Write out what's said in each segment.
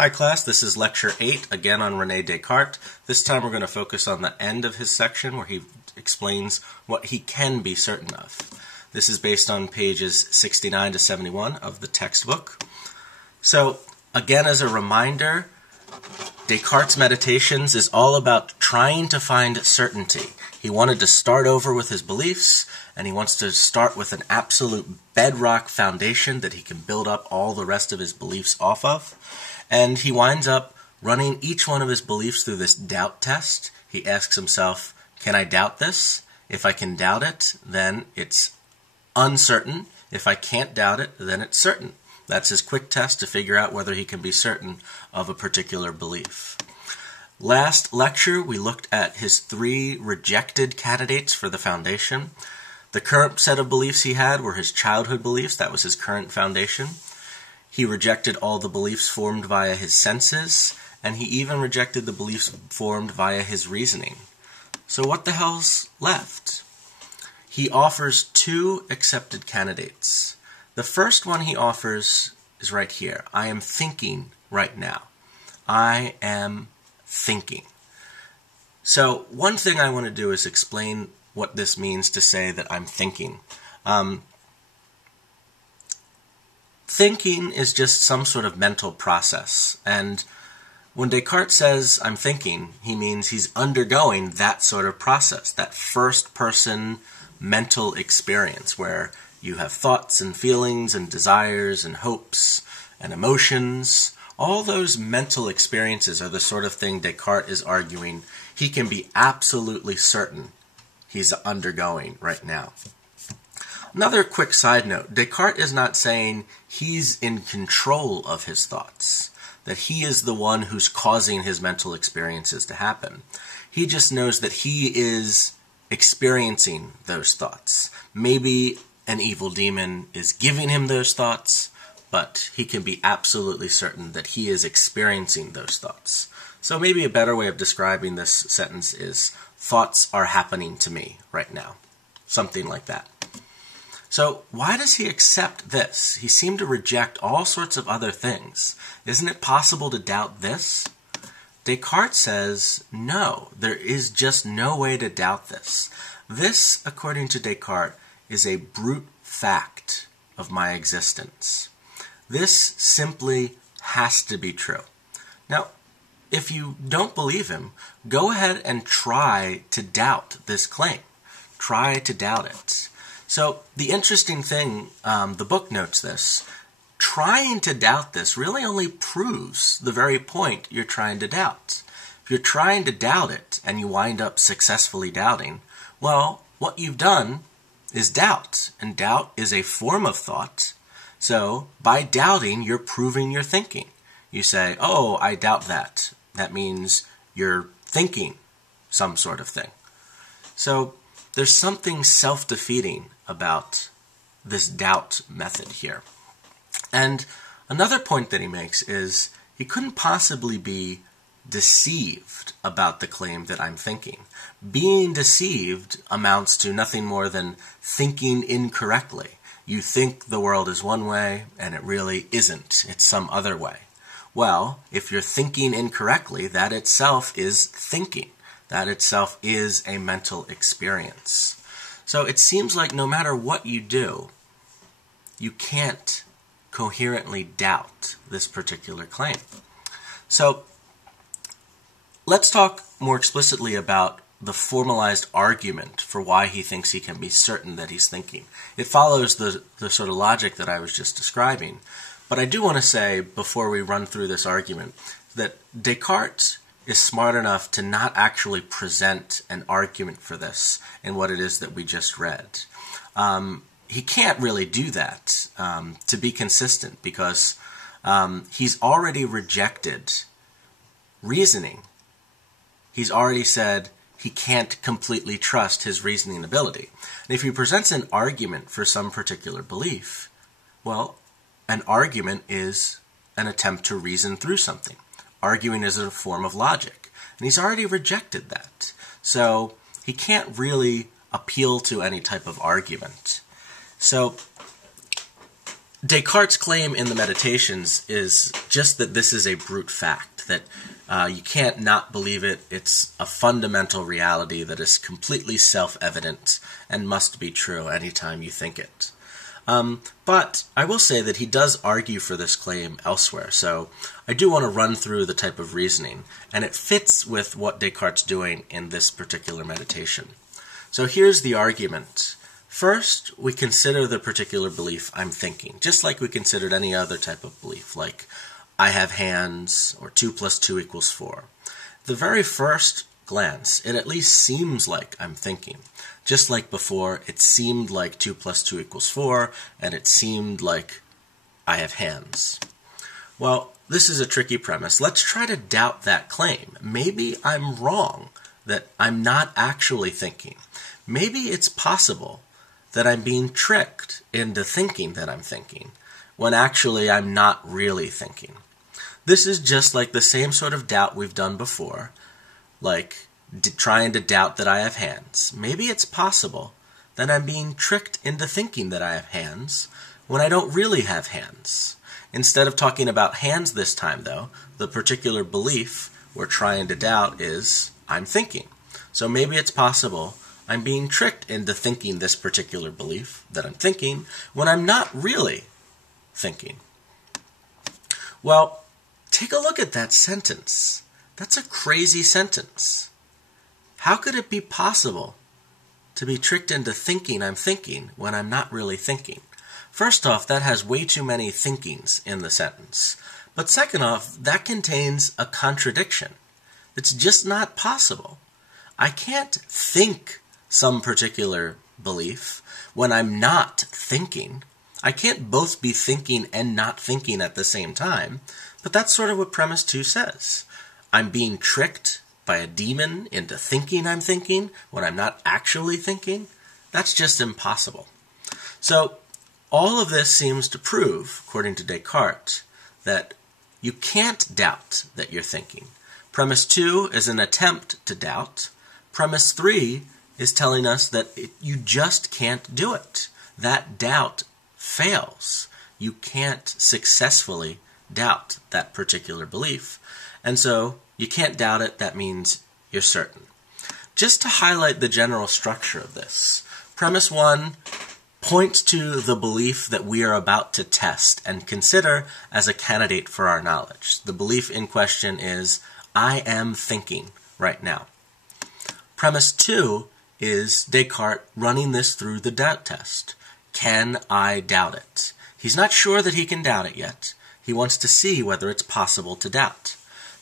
Hi class, this is lecture 8, again on René Descartes. This time we're going to focus on the end of his section where he explains what he can be certain of. This is based on pages 69 to 71 of the textbook. So, again as a reminder, Descartes' Meditations is all about trying to find certainty. He wanted to start over with his beliefs, and he wants to start with an absolute bedrock foundation that he can build up all the rest of his beliefs off of. And he winds up running each one of his beliefs through this doubt test. He asks himself, can I doubt this? If I can doubt it, then it's uncertain. If I can't doubt it, then it's certain. That's his quick test to figure out whether he can be certain of a particular belief. Last lecture, we looked at his 3 rejected candidates for the foundation. The current set of beliefs he had were his childhood beliefs. That was his current foundation. He rejected all the beliefs formed via his senses, and he even rejected the beliefs formed via his reasoning. So what the hell's left? He offers 2 accepted candidates. The first one he offers is right here. I am thinking right now. I am thinking. So one thing I want to do is explain what this means to say that I'm thinking. Thinking is just some sort of mental process, and when Descartes says I'm thinking, he means he's undergoing that sort of process, that first-person mental experience where you have thoughts and feelings and desires and hopes and emotions. All those mental experiences are the sort of thing Descartes is arguing he can be absolutely certain he's undergoing right now. Another quick side note, Descartes is not saying he's in control of his thoughts, that he is the one who's causing his mental experiences to happen. He just knows that he is experiencing those thoughts. Maybe an evil demon is giving him those thoughts, but he can be absolutely certain that he is experiencing those thoughts. So maybe a better way of describing this sentence is, thoughts are happening to me right now. Something like that. So why does he accept this? He seemed to reject all sorts of other things. Isn't it possible to doubt this? Descartes says, no, there is just no way to doubt this. This, according to Descartes, is a brute fact of my existence. This simply has to be true. Now, if you don't believe him, go ahead and try to doubt this claim. Try to doubt it. So the interesting thing, the book notes this, trying to doubt this really only proves the very point you're trying to doubt. If you're trying to doubt it and you wind up successfully doubting, well, what you've done is doubt, and doubt is a form of thought. So by doubting, you're proving you're thinking. You say, oh, I doubt that. That means you're thinking some sort of thing. So there's something self-defeating about this doubt method here. And another point that he makes is he couldn't possibly be deceived about the claim that I'm thinking. Being deceived amounts to nothing more than thinking incorrectly. You think the world is one way, and it really isn't. It's some other way. Well, if you're thinking incorrectly, that itself is thinking. That itself is a mental experience. So it seems like no matter what you do, you can't coherently doubt this particular claim. So let's talk more explicitly about the formalized argument for why he thinks he can be certain that he's thinking. It follows the sort of logic that I was just describing. But I do want to say, before we run through this argument, that Descartes is smart enough to not actually present an argument for this in what it is that we just read. He can't really do that to be consistent because he's already rejected reasoning. He's already said he can't completely trust his reasoning ability. And if he presents an argument for some particular belief, well, an argument is an attempt to reason through something. Arguing is a form of logic. And he's already rejected that. So he can't really appeal to any type of argument. So Descartes' claim in the Meditations is just that this is a brute fact, that you can't not believe it. It's a fundamental reality that is completely self-evident and must be true anytime you think it. But I will say that he does argue for this claim elsewhere, so I do want to run through the type of reasoning, and it fits with what Descartes' doing in this particular meditation. So here's the argument. First, we consider the particular belief I'm thinking, just like we considered any other type of belief, like I have hands, or 2 + 2 = 4. The very first glance, it at least seems like I'm thinking. Just like before, it seemed like 2 + 2 = 4, and it seemed like I have hands. Well, this is a tricky premise. Let's try to doubt that claim. Maybe I'm wrong, that I'm not actually thinking. Maybe it's possible that I'm being tricked into thinking that I'm thinking, when actually I'm not really thinking. This is just like the same sort of doubt we've done before, like trying to doubt that I have hands. Maybe it's possible that I'm being tricked into thinking that I have hands when I don't really have hands. Instead of talking about hands this time, though, the particular belief we're trying to doubt is I'm thinking. So maybe it's possible I'm being tricked into thinking this particular belief that I'm thinking when I'm not really thinking. Well, take a look at that sentence. That's a crazy sentence. How could it be possible to be tricked into thinking I'm thinking when I'm not really thinking? First off, that has way too many thinkings in the sentence. But second off, that contains a contradiction. It's just not possible. I can't think some particular belief when I'm not thinking. I can't both be thinking and not thinking at the same time, but that's sort of what premise 2 says. I'm being tricked by a demon into thinking I'm thinking when I'm not actually thinking. That's just impossible. So all of this seems to prove, according to Descartes, that you can't doubt that you're thinking. Premise 2 is an attempt to doubt. Premise 3 is telling us that you just can't do it. That doubt fails. You can't successfully doubt that particular belief. And so you can't doubt it. That means you're certain. Just to highlight the general structure of this, premise 1 points to the belief that we are about to test and consider as a candidate for our knowledge. The belief in question is, I am thinking right now. Premise 2 is Descartes running this through the doubt test. Can I doubt it? He's not sure that he can doubt it yet. He wants to see whether it's possible to doubt.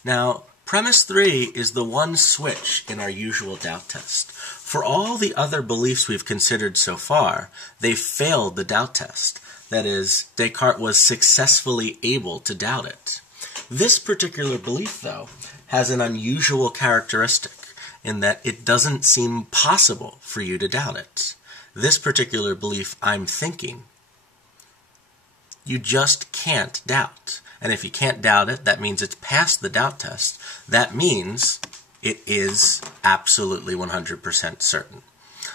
Now, premise 3 is the one switch in our usual doubt test. For all the other beliefs we've considered so far, they failed the doubt test. That is, Descartes was successfully able to doubt it. This particular belief, though, has an unusual characteristic in that it doesn't seem possible for you to doubt it. This particular belief, I'm thinking, you just can't doubt. And if you can't doubt it, that means it's passed the doubt test. That means it is absolutely 100% certain.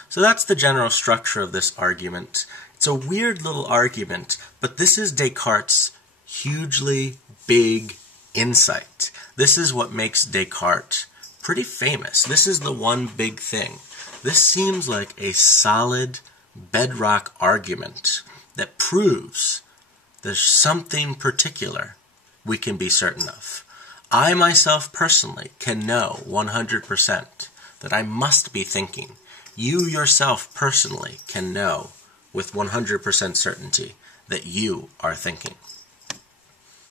So that's the general structure of this argument. It's a weird little argument, but this is Descartes' hugely big insight. This is what makes Descartes pretty famous. This is the one big thing. This seems like a solid bedrock argument that proves there's something particular we can be certain of. I myself personally can know 100% that I must be thinking. You yourself personally can know with 100% certainty that you are thinking.